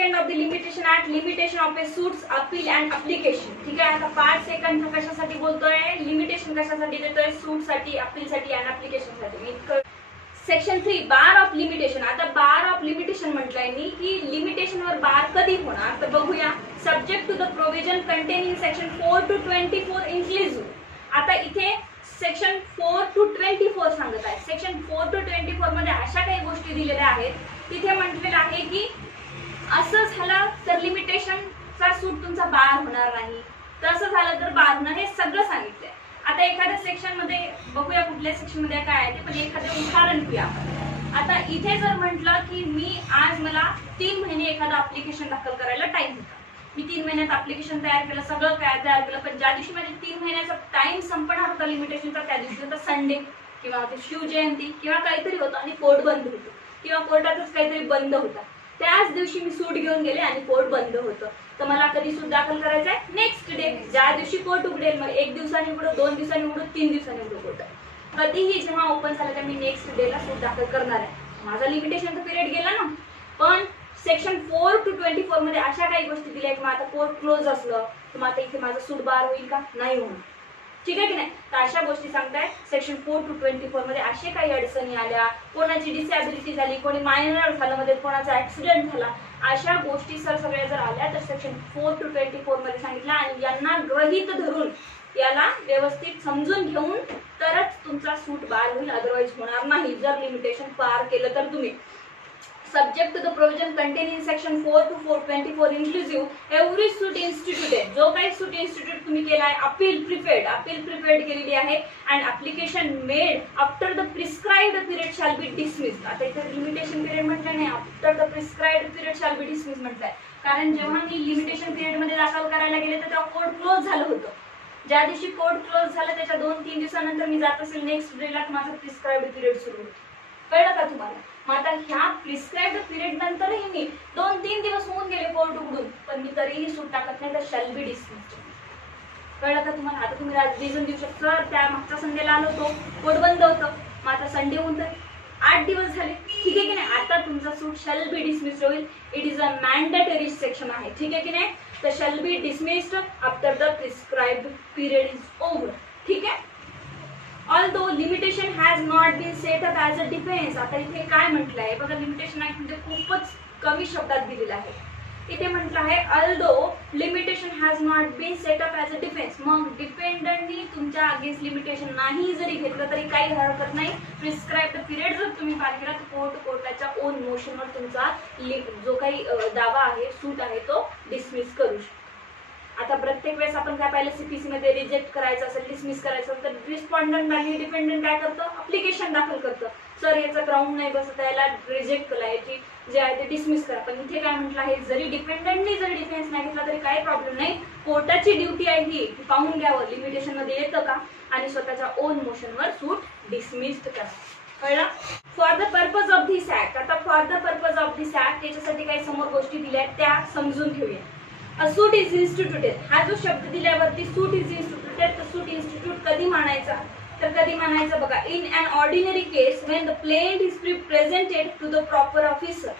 Second of the limitation act, limitation of A suits appeal and application. ठीक आहे, आता part second कशासाठी बोलतोय, लिमिटेशन कशासाठी देतोय, सूट साठी, अपील साठी आणि अप्लिकेशन साठी. Section 3 bar of limitation. आता बार ऑफ लिमिटेशन म्हटलंय मी की लिमिटेशन वर बार कधी होणार, तर बघूया. Subject to the provision contain in section 4 to 24 inclusive. आता इथे सेक्शन 4 to 24 सांगत आहे. सेक्शन 4 to 24 मध्ये अशा काही गोष्टी दिलेल्या आहेत. तिथे म्हटलेलं आहे की असं झालं तर लिमिटेशनचा सूट तुमचा बार होणार नाही, तसं झालं तर बार होणार, हे सगळं सांगितलंय. आता एखाद्या सेक्शन मध्ये बघूया कुठल्या सेक्शन मध्ये काय आहे ते, पण एखादं उदाहरण घेऊया आपण. आता इथे जर म्हटलं की आज मला 3 महिने एखादं ऍप्लिकेशन दाखल करायला टाइम होता. मी 3 महिन्यात ऍप्लिकेशन तयार केलं, सगळं काय तयार केलं, पण ज्या दिवशी माझे 3 महिन्याचा टाइम संपणार होता लिमिटेशनचा, त्या दिवशी होता संडे किंवा शिवजयंती किंवा काहीतरी होतं आणि कोर्ट बंद होतं किंवा कोर्टातच काहीतरी बंद होता. त्याच दिवशी मी सूट घेऊन गेले आणि कोर्ट बंद होतं. तर मला कधी सूट दाखल करायचा आहे, नेक्स्ट डे, ज्या दिवशी कोर्ट उघडेल. मग 1 दिवसांनी उघडो, 2 दिवसांनी उघडो, 3 दिवसांनी उघडो कोर्ट. कधीही जेव्हा ओपन झालं तर मी नेक्स्ट डेला सूट दाखल करणार आहे. माझा लिमिटेशनचा पिरियड गेला ना. पण सेक्शन 4 to 24 मध्ये अशा काही गोष्टी दिल्या की आता कोर्ट क्लोज असलं तर मग आता इथे माझं सूट बार होईल का, नाही होणार. ठीक आहे की नाही. तर अशा गोष्टी सांगताय. सेक्शन 4 to 24 मध्ये असे काही अडचणी आल्या, कोणाची डिसॅबिलिटी झाली, कोणी मायनर झालं, मध्ये कोणाचा ऍक्सिडेंट झाला, अशा गोष्टी सगळ्या जर आल्या तर सेक्शन 4 to 24 मध्ये सांगितलं आणि यांना गृहीत धरून याला व्यवस्थित समजून घेऊन तरच तुमचा सूट बार होईल, अदरवाईज होणार नाही जर लिमिटेशन पार केलं तर तुम्ही. Subject to the provision contained in section 4 to 424 inclusive, every suit instituted, जो काही सूट इन्स्टिट्यूट तुम्ही केलाय, अपील प्रिपेअर्ड केलेली आहे and application made after the prescribed period shall be dismissed. आता इथे लिमिटेशन पिरियड म्हटलं नाही, after the prescribed period shall be dismissed म्हटलंय. कारण जेव्हा मी लिमिटेशन पिरियड मध्ये दाखल करायला गेले तर तेव्हा कोर्ट क्लोज झालं होतं. ज्या दिवशी कोर्ट क्लोज झालं त्याच्या 2-3 दिवसानंतर मी जात असेल नेक्स्ट डेला माझा प्रिस्क्राइब्ड पिरियड सुरू होतो. कळलं का तुम्हाला. मग आता ह्या प्रिस्क्राइब्ड पिरियड नंतरही मी 2-3 दिवस होऊन गेले कोर्ट उघडून, पण मी तरीही सूट टाकत नाही तर शॅल बी डिसमिस्ड. कळलं का तुम्हाला. आता तुम्ही रिझन देऊ शकता, त्या मागच्या संडेला आलो होतो, कोर्ट बंद होतं, मग आता संडे होऊन तर 8 दिवस झाले. ठीक आहे की नाही. आता तुमचा सूट शॅल बी डिसमिस्ड होईल. It is a mandatory section आहे. ठीक आहे की नाही. तर shall be dismissed after the prescribed period is over. ठीक आहे. Although limitation has not been set up as a defense. आता इथे काय म्हटलंय बघा, लिमिटेशन ऍक्ट मध्ये खूपच कमी शब्दात दिलेलं आहे. इथे म्हटलं आहे although limitation has not been set up as a defense. मग डिपेंडंटली तुमच्या अगेन्स्ट लिमिटेशन नाही जरी घेतलं तरी काही हरकत नाही. प्रिस्क्राइब्ड पिरियड जर तुम्ही पार केला तर कोर्टाच्या ओन मोशनवर तुमचा जो काही दावा आहे, सूट आहे, तो डिसमिस करू शकतो. आता प्रत्येक वेळेस आपण काय पाहिलं, सीपीसी मध्ये रिजेक्ट करायचं असेल, डिसमिस करायचं असेल तर रिस्पॉन्डंट आणि डिपेंडंट काय करतं, अप्लिकेशन दाखल करतं. सर याचा ग्राउंड नाही बसत, याला रिजेक्ट करायची जे आहे ते डिसमिस करा. पण इथे काय म्हटलं आहे, जरी डिपेंडंटनी जरी डिफेन्स नाही घेतला तरी काही प्रॉब्लेम नाही. कोर्टाची ड्युटी आहे ही पाहून घ्यावं लिमिटेशन मध्ये येतं का आणि स्वतःच्या ओन मोशनवर सूट डिसमिस्ड करा. कळलं. For the purpose of this act. आता for the purpose of this act याच्यासाठी काही समोर गोष्टी दिल्या आहेत त्या समजून घेऊया. A suit is instituted. हा जो शब्द दिल्यावरती सूट इज इन्स्टिट्यूटेड, तर सूट इन्स्टिट्यूट कधी मानायचा, तर कधी मानायचा बघा, in an ordinary case when the plaint is presented to the proper officer.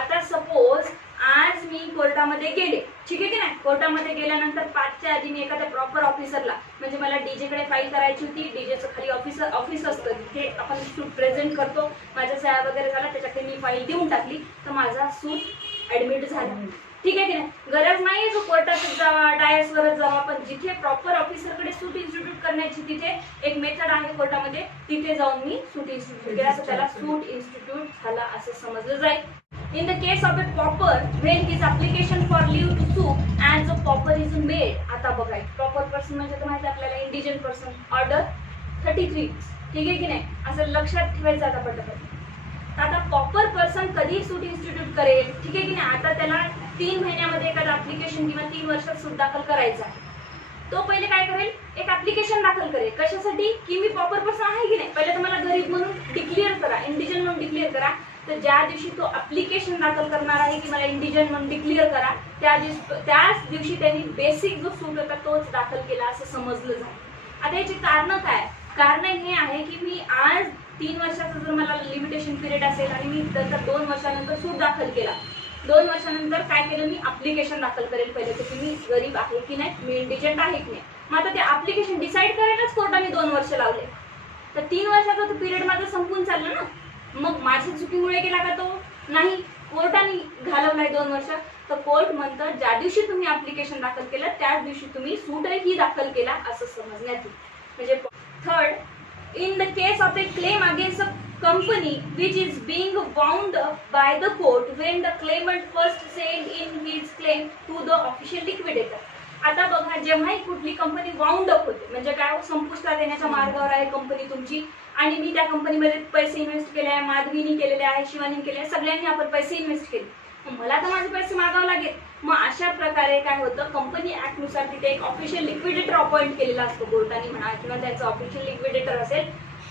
आता सपोज आज मी कोर्टामध्ये गेले, ठीक आहे की नाही. कोर्टामध्ये गेल्यानंतर 5च्या आधी मी एखाद्या प्रॉपर ऑफिसरला, म्हणजे मला डीजे कडे फाईल करायची होती, डीजेचं खाली ऑफिस असतं, तिथे आपण सूट प्रेझेंट करतो, माझ्या सह्या वगैरे झाला, त्याच्याकडे मी फाईल देऊन टाकली तर माझा सूट ऍडमिट झाला. ठीक आहे की नाही. गरज नाही जो कोर्टातच जावा, डायसवरच जावा, पण जिथे प्रॉपर ऑफिसरकडे सूट इन्स्टिट्यूट करण्याची तिथे एक मेथड आहे कोर्टामध्ये, तिथे जाऊन मी सूट इन्स्टिट्यूट केला तर त्याला सूट इन्स्टिट्यूट झाला असं समजलं जाईल. In the case of a pauper, when his application for leave to sue and the pauper is made. आता बघा, प्रॉपर पर्सन म्हणजे तर माहिती आपल्याला इंडिजन पर्सन, ऑर्डर 33. ठीक आहे की नाही. असं लक्षात ठेवायचं आता पटपट. आता प्रॉपर पर्सन कधी सूट इन्स्टिट्यूट करेल, ठीक आहे की नाही. आता त्याला 3 महिन्यामध्ये एखादं ऍप्लिकेशन किंवा 3 वर्षात सूट दाखल करायचं आहे. तो पहिले काय करेल, एक ऍप्लिकेशन दाखल करेल. कशासाठी, की मी प्रॉपर पर्सन आहे की नाही. पहिले तर मला गरीब म्हणून डिक्लेअर करा, इंडिजन म्हणून डिक्लेअर करा. तर ज्या दिवशी तो ऍप्लिकेशन दाखल करणार आहे की मला इंडिजन म्हणून डिक्लेअर करा, त्याच दिवशी त्यांनी बेसिक जो सूट होता तोच दाखल केला असं समजलं जाईल. आता याची कारण काय, कारण हे आहे की मी आज 3 वर्षाचा जर मला लिमिटेशन पिरियड असेल आणि मी नंतर 2 वर्षानंतर सूट दाखल केला, 2 वर्षानंतर काय केलं, मी ऍप्लिकेशन दाखल करेल पहिले की मी गरीब आहे की नाही, मी इंडिजंट आहे की नाही. मग आता ते ऍप्लिकेशन डिसाईड करायलाच कोर्टाने 2 वर्ष लावले, तर 3 वर्षाचा तो पिरियड माझा संपून चालला ना. मग माझ्या चुकीमुळे गेला का तो? नाही, कोर्टाने घालवलाय 2 वर्ष. तर कोर्ट म्हणतं ज्या दिवशी तुम्ही ऍप्लिकेशन दाखल केलं त्याच दिवशी तुम्ही सूटही दाखल केला असं समजण्यात येईल. म्हणजे third, in the case of a claim against a company which is being wound up by the court when the claimant first sent in his claim to the official liquidator. आता बघा, जेव्हाही कुठली कंपनी वाउंड अप होते म्हणजे काय, संपुष्टात येण्याच्या मार्गावर आहे कंपनी तुमची, आणि मी त्या कंपनीमध्ये पैसे इन्व्हेस्ट केले आहे, माधवीने केलेले आहे, शिवानी केले आहे, सगळ्यांनी आपण पैसे इन्व्हेस्ट केले, मला तर माझे पैसे मागावे लागेल. मग अशा प्रकारे काय होतं, कंपनी ऍक्ट नुसार तिथे एक ऑफिशियल लिक्विडेटर अपॉइंट केलेला असतो कोर्टाने म्हणा, किंवा त्याचं ऑफिशियल लिक्विडेटर असेल.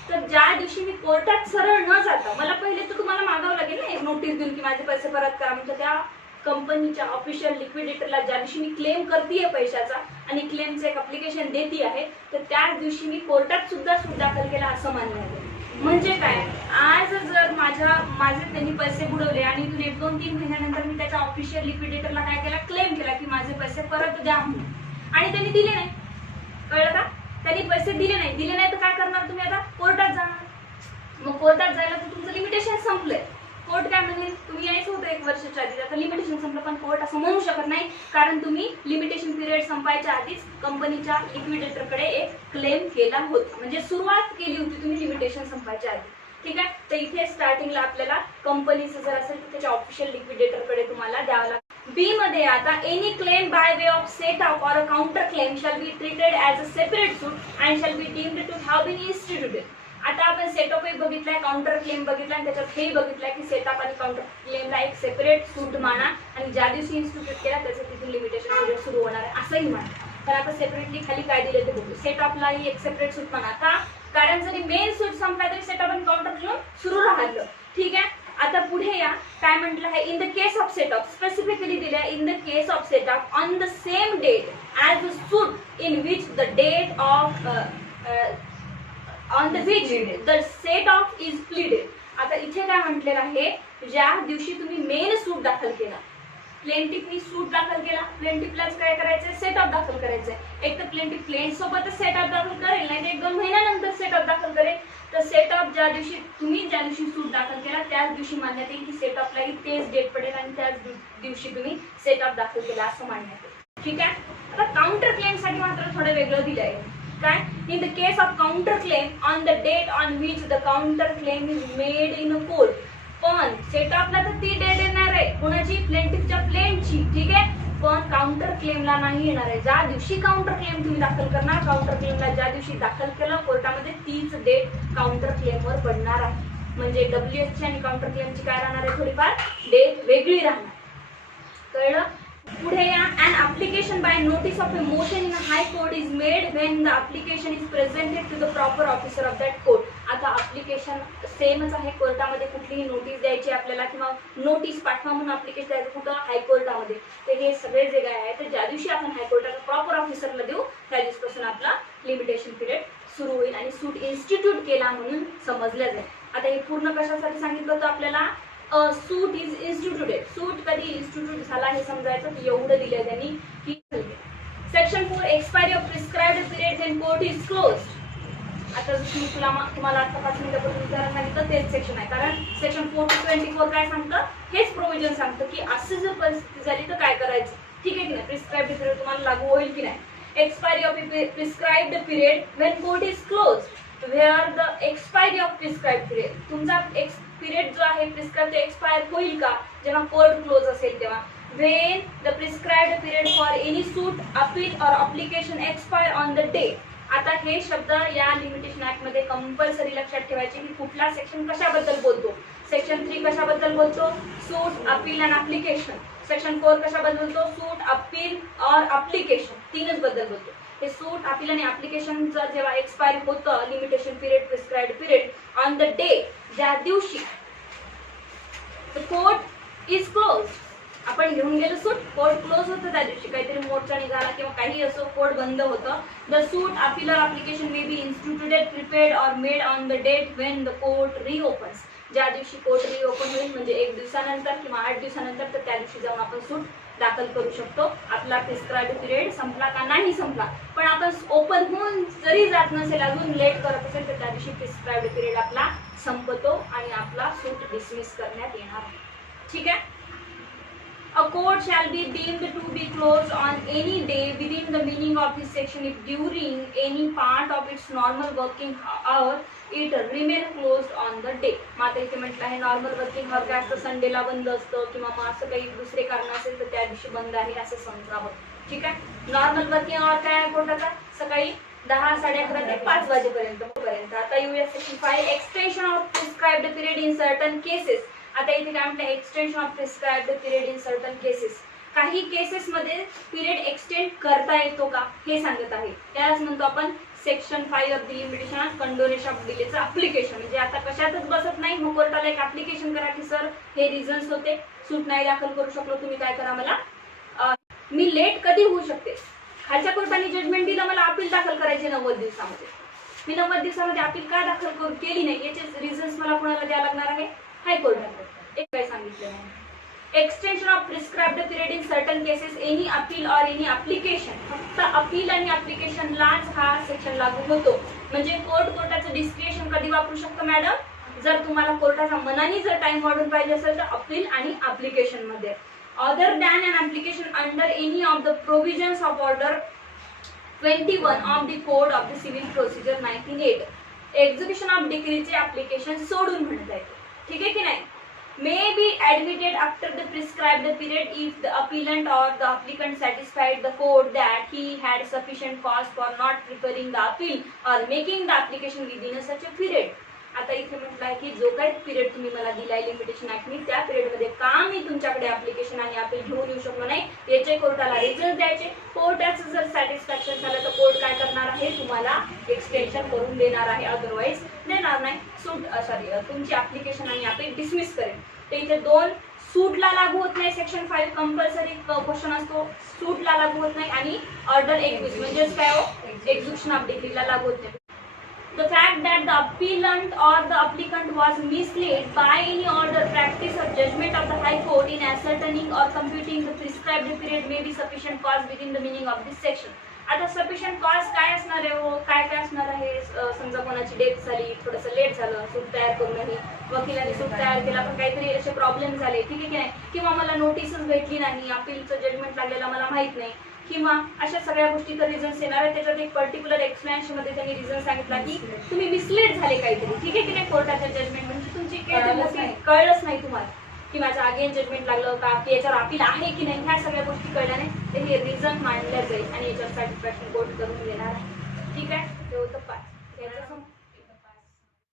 तर ज्या दिवशी मी कोर्टात सरळ न जाता, मला पहिले तर तुम्हाला मागावं लागेल ना एक नोटीस देऊन की माझे पैसे परत करा, म्हणजे त्या कंपनीच्या ऑफिशियल लिक्विडेटरला ज्या दिवशी मी क्लेम करतेय पैशाचा आणि क्लेमचं एक अप्लिकेशन देते आहे, तर त्याच दिवशी मी कोर्टात सुद्धा सूट दाखल केला असं मानलं आहे. म्हणजे काय, आज जर माझे त्यांनी पैसे बुडवले आणि इथून 1-2-3 महिन्यानंतर मी त्याच्या ऑफिशियल लिक्विडेटरला काय केला, क्लेम केला की माझे पैसे परत द्या म्हणून, आणि त्यांनी दिले नाही, कळलं का, त्यांनी पैसे दिले नाही तर काय करणार तुम्ही, आता कोर्टात जाणार. मग कोर्टात जायला तर तुमचं लिमिटेशन संपलंय. कोर्ट काय म्हणेल, तुम्ही यायचं होतं 1 वर्षाच्या आधी, आता लिमिटेशन संपलं. पण कोर्ट असं म्हणू शकत नाही, कारण तुम्ही लिमिटेशन पिरियड संपायच्या आधीच कंपनीच्या लिक्विडेटरकडे एक क्लेम केला होता, म्हणजे सुरुवात केली होती तुम्ही लिमिटेशन संपायच्या आधी. ठीक आहे, तर इथे स्टार्टिंगला आपल्याला कंपनीचं जर असेल तर त्याच्या ऑफिशियल लिक्विडेटरकडे तुम्हाला द्यावं लागेल. बी मध्ये आता any claim by way of set off or a counter claim shall be treated as a separate suit and shall be deemed to have been instituted. आता आपण सेटअपही बघितलाय, काउंटर क्लेम बघितला, आणि त्याच्यात हेही बघितलंय की सेटअप आणि काउंटर क्लेमला एक सेपरेट सूट माना, आणि ज्या दिवशी इन्स्टिट्यूट केला त्याचं तिथून लिमिटेशन पिरियड सुरू होणार आहे असंही माना. तर आता सेपरेटली खाली काय दिले ते बघू. सेटअपलाही एक सेपरेट सूट माना, का, कारण जरी मेन सूट संपला तरी सेटअप आणि काउंटर क्लेम सुरू राहिलं. ठीक आहे, आता पुढे या, काय म्हटलं आहे, in the case of set off specifically दिले, in the case of set off on the same date as the suit in which the date of on the which the set off is pleaded. आता इथे काय म्हटलेलं आहे, ज्या दिवशी तुम्ही main सूट दाखल केला, प्लेंटिफनी सूट दाखल केला, प्लेंटिफलाच काय करायचंय, सेटअप दाखल करायचंय. एक तर प्लेंटिफ क्लेम सोबतच सेटअप दाखल करेल, नाही 1-2 महिन्यानंतर सेटअप दाखल करेल. तर सेटअप ज्या दिवशी सूट दाखल केला त्याच दिवशी मानण्यात येईल की सेटअपलाही तेच डेट पडेल आणि त्याच दिवशी तुम्ही सेटअप दाखल केला असं मानण्यात येईल. ठीक आहे, आता काउंटर क्लेम साठी मात्र थोडं वेगळं दिलं आहे. काय, in the case of counter claim on the date on which the counter claim is made in a court. पण सेटअपला तर ती डेट येणार आहे कोणाची, प्लेंटिफच्या प्लेंटची. ठीक आहे, पण काउंटर क्लेमला नाही येणार आहे. ज्या दिवशी काउंटर क्लेम तुम्ही दाखल करणार, काउंटर क्लेमला ज्या दिवशी दाखल केलं कोर्टामध्ये तीच डेट काउंटर क्लेमवर पडणार आहे. म्हणजे WH ची आणि काउंटर क्लेमची काय राहणार आहे, थोडीफार डेट वेगळी राहणार. कळलं. पुढे या, an application by notice of a motion in a high court is made when the application is presented to the proper officer of that court. आता ऍप्लिकेशन सेमच आहे, कोर्टामध्ये कुठलीही नोटीस द्यायची आपल्याला किंवा नोटीस पाठवा म्हणून ऍप्लिकेशन द्यायचं कुठं, हायकोर्टामध्ये. तर हे सगळे जे काय आहे तर ज्या दिवशी आपण हायकोर्टाच्या प्रॉपर ऑफिसरला देऊ त्या दिवसापासून आपला लिमिटेशन पिरियड सुरू होईल आणि सूट इन्स्टिट्यूट केला म्हणून समजलं जाईल. आता हे पूर्ण कशासाठी सांगितलं होतं आपल्याला, सूट इज इन्स्टिट्यूटेड. सूट कधी इन्स्टिट्यूट झाला हे समजायचं, एवढं दिलं त्यांनी की. Section 4 expiry of prescribed period when court is closed. आता मी तुम्हाला आता 5 मिनिटापूर्वी विचारायला सांगितलं तेच सेक्शन आहे, कारण सेक्शन 4 to 24 काय सांगतं, हेच प्रोव्हिजन सांगतं की असं जर परिस्थिती झाली तर काय करायचं. ठीक आहे की नाही, प्रिस्क्राइब्ड पिरियड तुम्हाला लागू होईल की नाही. Expiry of prescribed period when court is closed, where the expiry of prescribed period, तुमचा पिरियड जो आहे प्रिस्क्राइब तो एक्सपायर होईल का, जेव्हा कोर्ट क्लोज असेल तेव्हा. when the prescribed period for any suit, appeal or application expire on the day. आता हे शब्द या लिमिटेशन ऍक्ट मध्ये कंपल्सरी लक्षात ठेवायचे की कुठला सेक्शन कशाबद्दल बोलतो. सेक्शन 3 कशाबद्दल बोलतो, सूट, अपील अँड ऍप्लिकेशन. सेक्शन 4 कशाबद्दल बोलतो, सूट, अपील और ऍप्लिकेशन, तीनच बद्दल बोलतो. हे सूट, अपील आणि ऍप्लिकेशनचं जेव्हा एक्सपायर होतं limitation period, prescribed period on the day, ज्या दिवशी कोर्ट इज क्लोज, आपण घेऊन गेलो सूट, कोर्ट क्लोज होतं त्या दिवशी, काहीतरी मोर्चा निघाला किंवा काही असो, कोर्ट बंद होतं. The suit, appeal or application may be instituted, prepared or made on the date when the court reopens. ज्या दिवशी कोर्ट रिओपन होईल म्हणजे 1 दिवसानंतर किंवा 8 दिवसानंतर, तर त्या दिवशी जाऊन आपण सूट दाखल करू शकतो. आपला प्रिस्क्राइब्ड पिरियड संपला का नाही संपला, पण आपण ओपन होऊन जरी जात नसेल, अजून लेट करत असेल, तर त्या दिवशी प्रिस्क्राइब्ड पिरियड आपला संपतो आणि आपला सूट डिसमिस करण्यात येणार आहे. ठीक आहे. A court shall be deemed to be closed on any day within the meaning of this section if during any part of its normal working hour it remain closed on the day. मात्र इथे म्हटलं आहे normal working hour काय असतं, संडेला बंद असतं किंवा मग असं काही दुसरे कारण असेल तर त्या दिवशी बंद आहे असं समजावं. ठीक आहे. नॉर्मल वर्किंग आवर काय आहे कोर्टाचा, सकाळी 10, 11:30 ते 5 वाजेपर्यंत. आता येऊया section 5 extension of prescribed period in certain cases. आता इथे काय म्हणतात, extension of prescribed period in certain cases. काही केसेस मध्ये पिरियड एक्सटेंड करता येतो का हे सांगत आहे. त्यालाच म्हणतो आपण section 5 of the limitation of condonation of डिलेचं अप्लिकेशन. म्हणजे आता कशातच बसत नाही, मग कोर्टाला एक अप्लिकेशन करा की सर हे रिझन्स होते, सूट नाही दाखल करू शकलो, तुम्ही काय करा, मला मी लेट कधी होऊ शकते. खालच्या कोर्टाने जजमेंट दिलं, मला अपील दाखल करायचे 90 दिवसामध्ये. मी 90 दिवसामध्ये अपील का दाखल केली नाही याचे रिझन्स मला कोणाला द्यावं लागणार आहे, हायकोर्टाला. एक काय सांगितलं आहे, extension of prescribed period in certain cases any appeal और एनी अप्लिकेशन. फक्त अपील आणि अप्लिकेशनलाच हा सेक्शन लागू होतो. म्हणजे कोर्टाचं डिस्क्रिप्शन कधी वापरू शकतो मॅडम, जर तुम्हाला कोर्टाचा मनाने जर टाइम वाढून पाहिजे असेल तर अपील आणि अप्लिकेशन मध्ये. Other than an application under any of the provisions of order 21 of the code of the civil procedure 1908 execution of डिक्रीचे अप्लिकेशन सोडून म्हणत आहे. ठीक आहे की नाही. may be admitted after the prescribed period if the appellant or the applicant satisfied the court that he had sufficient cause for not preferring the appeal or making the application within such a period. आता इथे म्हटलं आहे की जो काही period तुम्ही मला दिलाय लिमिटेशन ऍक्टनी, त्या पिरियड मध्ये का मी तुमच्याकडे ऍप्लिकेशन आणि अपील घेऊन येऊ शकलो नाही याचे कोर्टाला रिझन द्यायचे. कोर्टाचं जर सॅटिस्फॅक्शन झालं तर कोर्ट काय करणार आहे, तुम्हाला एक्सटेन्शन करून देणार आहे, अदरवाईज देणार नाही. तुमची ऍप्लिकेशन आणि अपील डिसमिस करेल. तर इथे 2 सूटला लागू होत नाही, सेक्शन 5 कंपल्सरी क्वेश्चन असतो, सूटला लागू होत नाही आणि ऑर्डर एक्झिक्यूट म्हणजेच काय हो, एक्झिक्युशन ऑफ डिक्रीला लागू होत नाही. The fact that the appellant or the applicant was misled by any order, practice or judgment of the High Court in ascertaining or computing the prescribed period may be sufficient cause within the meaning of this section. आता sufficient cause काय असणार आहे हो, काय असणार आहे, समजा कोणाची डेथ झाली, थोडंसं लेट झालं, सूट तयार करूनही वकिलांनी सूट तयार केला पण काहीतरी असे प्रॉब्लेम झाले, ठीक आहे की नाही, किंवा मला नोटीसच भेटली नाही, अपीलचं जजमेंट लागलेलं मला माहित नाही, किंवा अशा सगळ्या गोष्टी तर रिझन्स येणार आहे. त्याच्यात एक पर्टिक्युलर एक्सप्लेनेशन मध्ये त्यांनी रिझन सांगितला की तुम्ही मिसलेड झाले काहीतरी, ठीक आहे की नाही, कोर्टाच्या जजमेंट म्हणजे तुमची कळलंच नाही तुम्हाला की माझं अगेन जजमेंट लागलं का, की याच्यावर अपील आहे की नाही, ह्या सगळ्या गोष्टी कळल्या नाही, तर हे रिझन मांडल्या जाईल आणि याच्यावर सॅटिस्फॅक्शन कोर्ट करून देणार आहे. ठीक आहे.